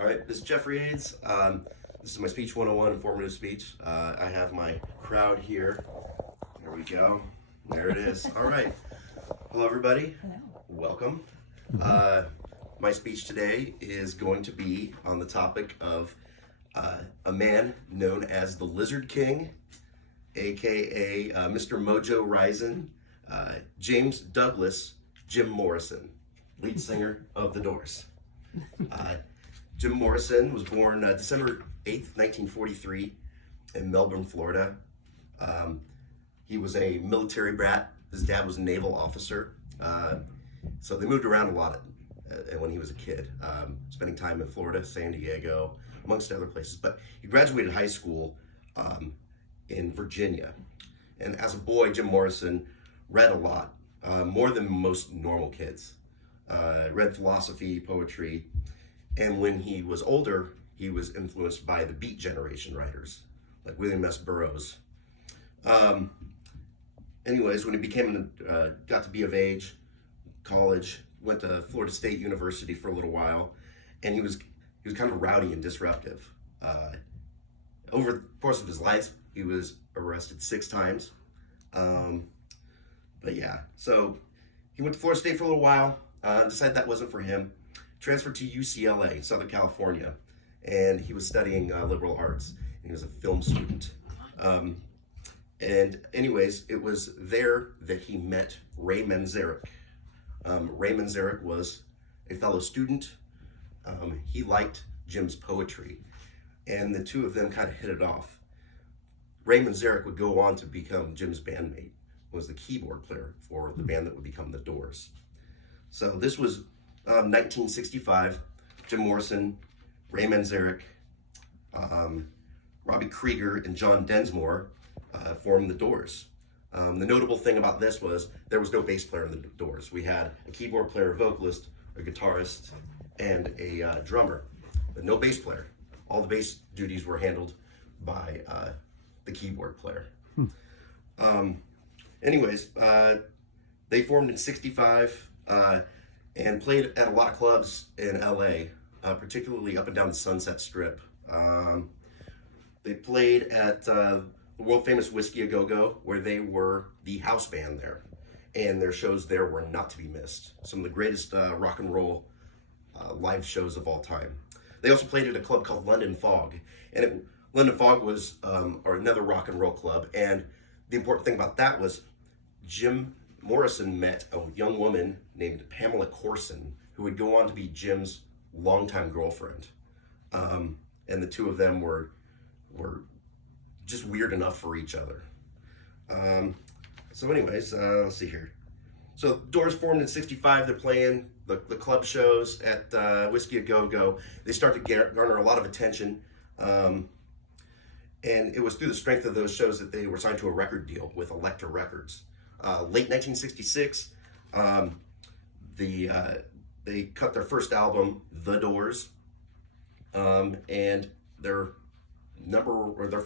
All right, this is Jeffrey Aids. This is my Speech 101 informative speech. I have my crowd here. There we go. There it is. All right. Hello, everybody. Hello. Welcome. My speech today is going to be on the topic of a man known as the Lizard King, aka Mr. Mojo Rising, James Douglas, Jim Morrison, lead singer of The Doors. Jim Morrison was born December 8th, 1943 in Melbourne, Florida. He was a military brat. His dad was a naval officer. So they moved around a lot when he was a kid, spending time in Florida, San Diego, amongst other places. But he graduated high school in Virginia. And as a boy, Jim Morrison read a lot, more than most normal kids. Read philosophy, poetry, and when he was older, he was influenced by the Beat Generation writers, like William S. Burroughs. Anyways, when he got to be of age, college, went to Florida State University for a little while, and he was kind of rowdy and disruptive. Over the course of his life, he was arrested 6 times. But yeah, so he went to Florida State for a little while, decided that wasn't for him, transferred to UCLA, Southern California, and he was studying liberal arts. He was a film student. And anyways, it was there that he met Ray Manzarek. Ray Manzarek was a fellow student. He liked Jim's poetry, and the two of them kind of hit it off. Ray Manzarek would go on to become Jim's bandmate, was the keyboard player for the band that would become The Doors. So this was 1965. Jim Morrison, Ray Manzarek, Robbie Krieger, and John Densmore formed The Doors. The notable thing about this was there was no bass player in The Doors. We had a keyboard player, a vocalist, a guitarist, and a drummer, but no bass player. All the bass duties were handled by the keyboard player. Anyways, they formed in '65 and played at a lot of clubs in LA, particularly up and down the Sunset Strip. They played at the world famous Whiskey A Go Go, where they were the house band there, and their shows there were not to be missed. Some of the greatest rock and roll live shows of all time. They also played at a club called London Fog, and London Fog was or another rock and roll club. And the important thing about that was Jim Morrison met a young woman named Pamela Corson, who would go on to be Jim's longtime girlfriend. And the two of them were just weird enough for each other. So anyways, let's see here. So Doors formed in '65. They're playing the club shows at Whiskey A Go Go. They start to garner a lot of attention. And it was through the strength of those shows that they were signed to a record deal with Elektra Records. Late 1966, they cut their first album, The Doors, and their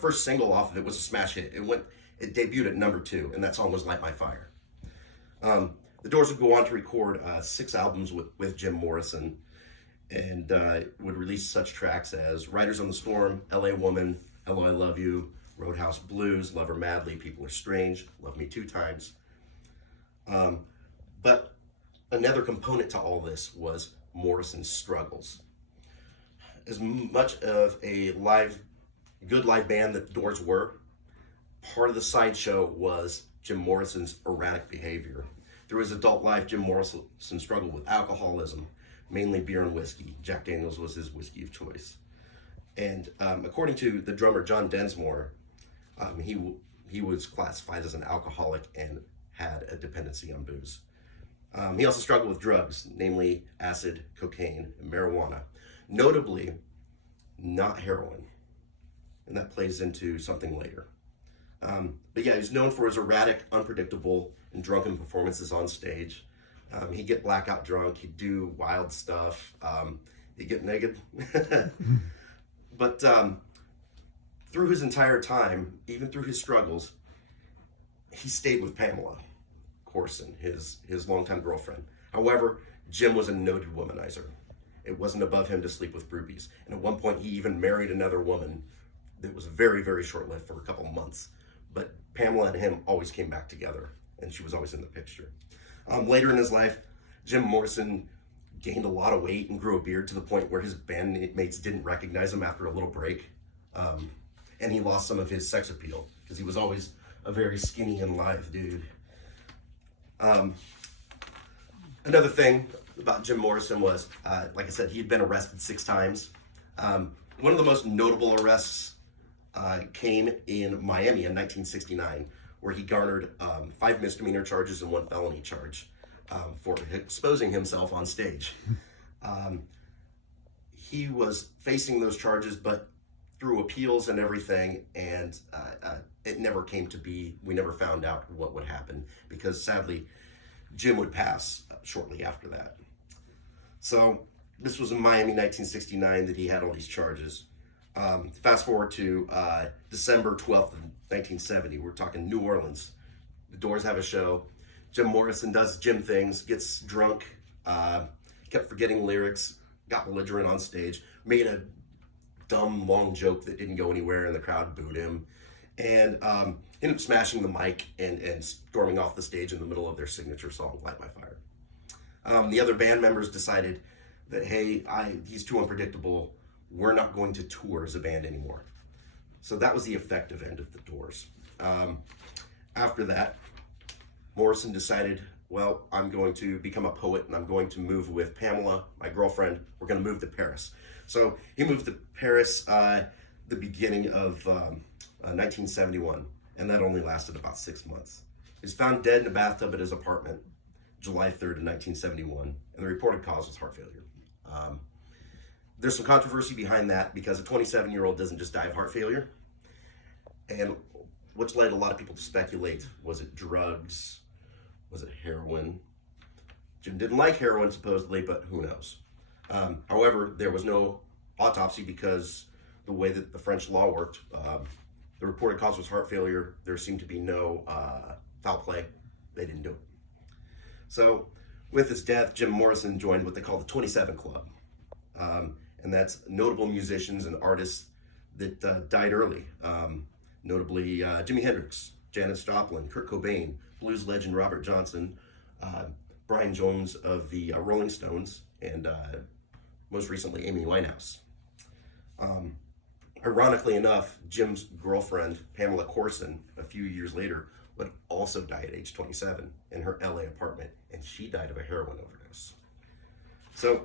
first single off of it was a smash hit. It debuted at number 2, and that song was Light My Fire. The Doors would go on to record 6 albums with Jim Morrison, and would release such tracks as Riders on the Storm, LA Woman, Hello I Love You, Roadhouse Blues, Love Her Madly, People Are Strange, Love Me 2 Times. But another component to all this was Morrison's struggles. As much of a good live band that the Doors were, part of the sideshow was Jim Morrison's erratic behavior. Through his adult life, Jim Morrison struggled with alcoholism, mainly beer and whiskey. Jack Daniels was his whiskey of choice. And according to the drummer John Densmore, he was classified as an alcoholic and had a dependency on booze. He also struggled with drugs, namely acid, cocaine, and marijuana. Notably, not heroin. And that plays into something later. But yeah, he's known for his erratic, unpredictable, and drunken performances on stage. He'd get blackout drunk, he'd do wild stuff, he'd get naked. But through his entire time, even through his struggles, he stayed with Pamela Corson, his longtime girlfriend. However, Jim was a noted womanizer. It wasn't above him to sleep with groupies. And at one point, he even married another woman. That was very, very short-lived for a couple of months. But Pamela and him always came back together, and she was always in the picture. Later in his life, Jim Morrison gained a lot of weight and grew a beard to the point where his bandmates didn't recognize him after a little break. And he lost some of his sex appeal because he was always a very skinny and lithe dude. Another thing about Jim Morrison was, like I said, he had been arrested 6 times. One of the most notable arrests came in Miami in 1969, where he garnered 5 misdemeanor charges and 1 felony charge for exposing himself on stage. He was facing those charges, but through appeals and everything, and it never came to be. We never found out what would happen because sadly, Jim would pass shortly after that. So this was in Miami, 1969, that he had all these charges. Fast forward to December 12th, 1970. We're talking New Orleans. The Doors have a show. Jim Morrison does Jim things, gets drunk, kept forgetting lyrics, got belligerent on stage, made a dumb, long joke that didn't go anywhere, and the crowd booed him, and ended up smashing the mic and storming off the stage in the middle of their signature song, Light My Fire. The other band members decided that, hey, he's too unpredictable. We're not going to tour as a band anymore. So that was the effective end of the Doors. After that, Morrison decided, well, I'm going to become a poet and I'm going to move with Pamela, my girlfriend. We're going to move to Paris. So he moved to Paris the beginning of 1971, and that only lasted about 6 months. He was found dead in a bathtub at his apartment, July 3rd, 1971, and the reported cause was heart failure. There's some controversy behind that because a 27-year-old doesn't just die of heart failure, and which led a lot of people to speculate, was it drugs? Was it heroin? Jim didn't like heroin supposedly, but who knows? However, there was no autopsy because the way that the French law worked, the reported cause was heart failure. There seemed to be no foul play. They didn't do it. So with his death, Jim Morrison joined what they call the 27 Club. And that's notable musicians and artists that died early. Notably Jimi Hendrix, Janis Joplin, Kurt Cobain, blues legend Robert Johnson, Brian Jones of the Rolling Stones, and most recently Amy Winehouse. Ironically enough, Jim's girlfriend, Pamela Corson, a few years later, would also die at age 27 in her LA apartment, and she died of a heroin overdose. So,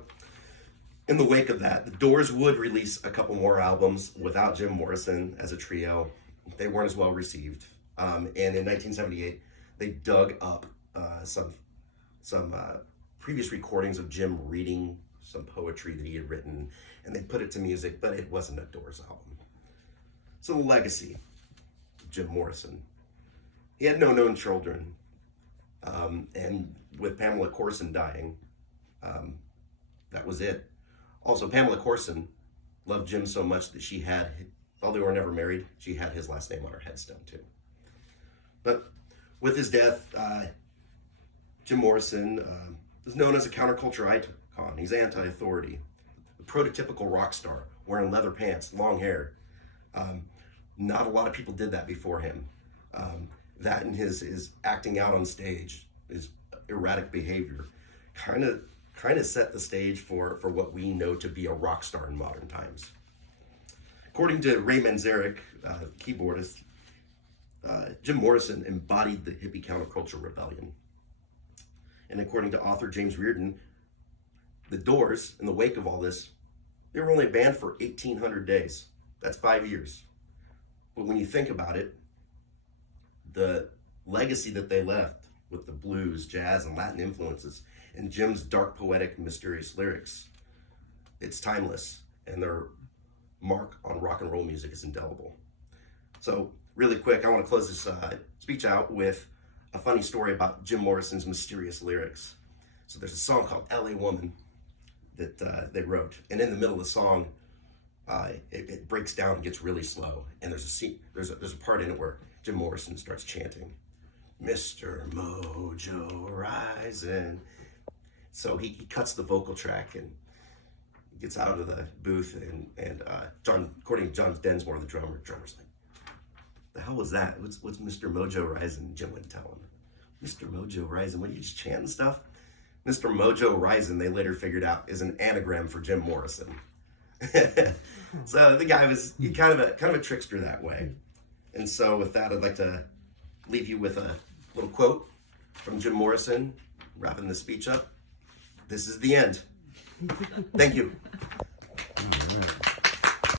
in the wake of that, the Doors would release a couple more albums without Jim Morrison as a trio. They weren't as well received. And in 1978, they dug up some previous recordings of Jim reading some poetry that he had written, and they put it to music, but it wasn't a Doors album. So the legacy of Jim Morrison. He had no known children, and with Pamela Corson dying, that was it. Also, Pamela Corson loved Jim so much that she had, although they were never married, she had his last name on her headstone too. But with his death, Jim Morrison is known as a counterculture icon. He's anti-authority, the prototypical rock star, wearing leather pants, long hair. Not a lot of people did that before him. That and his acting out on stage, his erratic behavior, kind of set the stage for what we know to be a rock star in modern times. According to Ray Manzarek, keyboardist, Jim Morrison embodied the hippie counterculture rebellion. And according to author James Reardon, the Doors, in the wake of all this, they were only a band for 1,800 days. That's 5 years. But when you think about it, the legacy that they left with the blues, jazz, and Latin influences, and Jim's dark, poetic, mysterious lyrics, it's timeless, and their mark on rock and roll music is indelible. So, really quick, I want to close this speech out with a funny story about Jim Morrison's mysterious lyrics. So there's a song called LA Woman that they wrote, and in the middle of the song, it breaks down and gets really slow, and there's a part in it where Jim Morrison starts chanting, Mr. Mojo Rising. So he cuts the vocal track, and gets out of the booth, and according to John Densmore, the drummer's like, the hell was that? What's Mr. Mojo Rising? Jim would tell him, Mr. Mojo Rising, what, you just chanting stuff? Mr. Mojo Rising, they later figured out, is an anagram for Jim Morrison. So the guy was kind of a trickster that way. And so with that, I'd like to leave you with a little quote from Jim Morrison, wrapping the speech up. This is the end. Thank you.